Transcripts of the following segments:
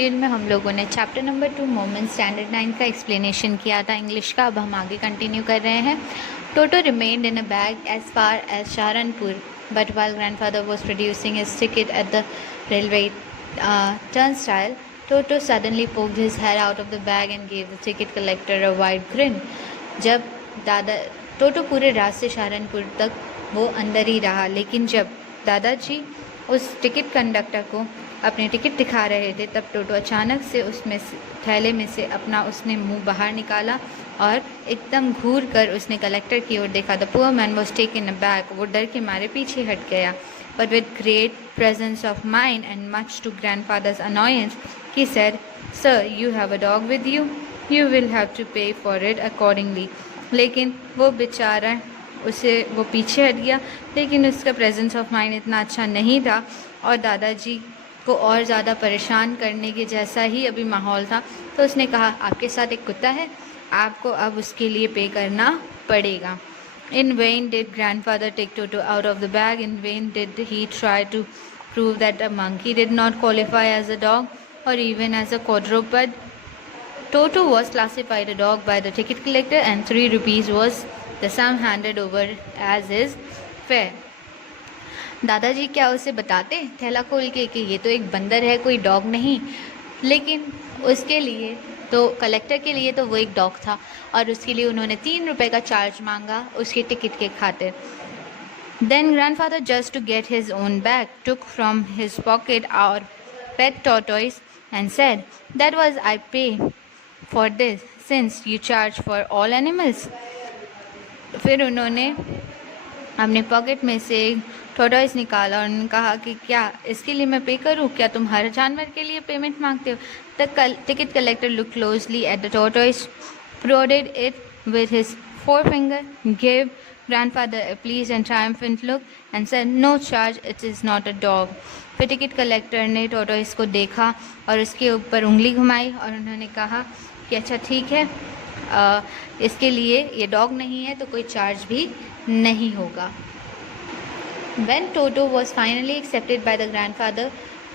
Module में हम लोगों ने चैप्टर नंबर 2 मोमेंट स्टैंडर्ड 9 का एक्सप्लेनेशन किया था इंग्लिश का। अब हम आगे कंटिन्यू कर रहे हैं। Toto remained in a bag as far as Saharanpur, but while grandfather was producing his ticket at the railway turnstile, Toto suddenly poked his head out of the bag and gave the ticket collector a wide grin. जब टोटो पूरे रास्ते सहारनपुर तक वो अंदर ही रहा, लेकिन जब दादाजी उस टिकट कंडक्टर को अपने टिकट दिखा रहे थे तब टोटो अचानक से उसमें थैले में से अपना उसने मुंह बाहर निकाला और एकदम घूर कर उसने कलेक्टर की ओर देखा। The poor man was taken aback, वो डर के मारे पीछे हट गया। But with great presence of mind and much to grandfather's annoyance, he said, "Sir, you have a dog with you. You will have to pay for it accordingly." लेकिन वो बेचारा वो पीछे हट गया, लेकिन उसका प्रेजेंस ऑफ माइंड इतना अच्छा नहीं था और दादाजी को और ज़्यादा परेशान करने के जैसा ही अभी माहौल था। तो उसने कहा, आपके साथ एक कुत्ता है, आपको अब उसके लिए पे करना पड़ेगा। In vain did grandfather take Toto out of the bag. In vain did he try to prove that a monkey did not qualify as a dog or even as a quadruped. Toto was classified a dog by the ticket collector and 3 rupees was the sum handed over as his fare. दादाजी क्या उसे बताते थैला खोल के कि ये तो एक बंदर है, कोई डॉग नहीं, लेकिन उसके लिए तो कलेक्टर के लिए तो वो एक डॉग था और उसके लिए उन्होंने 3 रुपये का चार्ज मांगा उसके टिकट के खातिर। Then grandfather just to get his own bag took from his pocket our pet tortoise and said, that was I pay for this since you charge for all animals. फिर उन्होंने अपने pocket में से tortoise निकाला और उन्होंने कहा कि क्या इसके लिए मैं पे करूं, क्या तुम हर जानवर के लिए पेमेंट मांगते हो। The ticket collector look closely at the tortoise, prodded it with his forefinger, gave grandfather a pleased and triumphant look and said, "No charge, it is not a dog." फिर टिकट कलेक्टर ने tortoise को देखा और उसके ऊपर उंगली घुमाई और उन्होंने कहा कि अच्छा ठीक है, इसके लिए ये डॉग नहीं है तो कोई चार्ज भी नहीं होगा। When Toto was finally accepted by the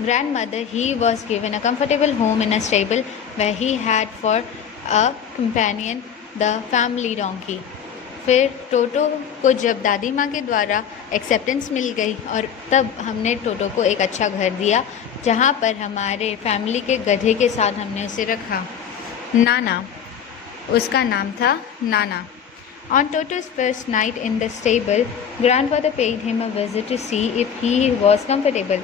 grandmother, he was given a comfortable home in a stable where he had for a companion the family donkey. फिर टोटो को जब दादी माँ के द्वारा एक्सेप्टेंस मिल गई और तब हमने टोटो को एक अच्छा घर दिया जहाँ पर हमारे फैमिली के गधे के साथ हमने उसे रखा। नाना, उसका नाम था नाना। On Toto's first night in the stable, grandfather paid him a visit to see if he was comfortable.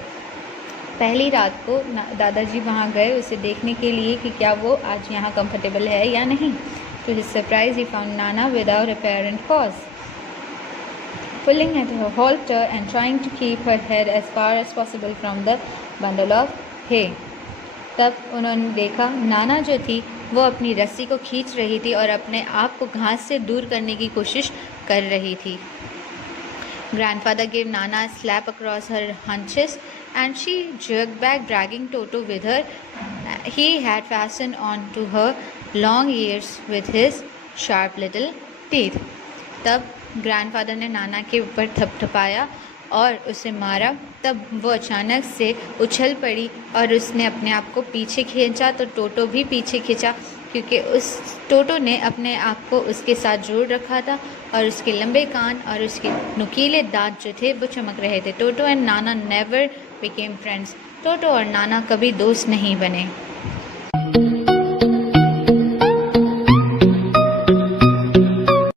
पहली रात को दादाजी वहाँ गए उसे देखने के लिए कि क्या वो आज यहाँ कंफर्टेबल है या नहीं। To his surprise, he found Nana without apparent cause, pulling at her halter and trying to keep her head as far as possible from the bundle of hay. तब उन्होंने देखा नाना जो थी वो अपनी रस्सी को खींच रही थी और अपने आप को घास से दूर करने की कोशिश कर रही थी। Grandfather gave Nana a slap across her haunches and she jerked back, dragging Toto with her. He had fastened on to her long ears with his sharp little teeth. तब ग्रैंडफादर ने नाना के ऊपर थपथपाया और उसे मारा। तब वो अचानक से उछल पड़ी और उसने अपने आप को पीछे खींचा तो टोटो भी पीछे खींचा, क्योंकि उस टोटो ने अपने आप को उसके साथ जोड़ रखा था और उसके लंबे कान और उसके नुकीले दांत जो थे वो चमक रहे थे। टोटो and Nana never became friends. टोटो और नाना कभी दोस्त नहीं बने।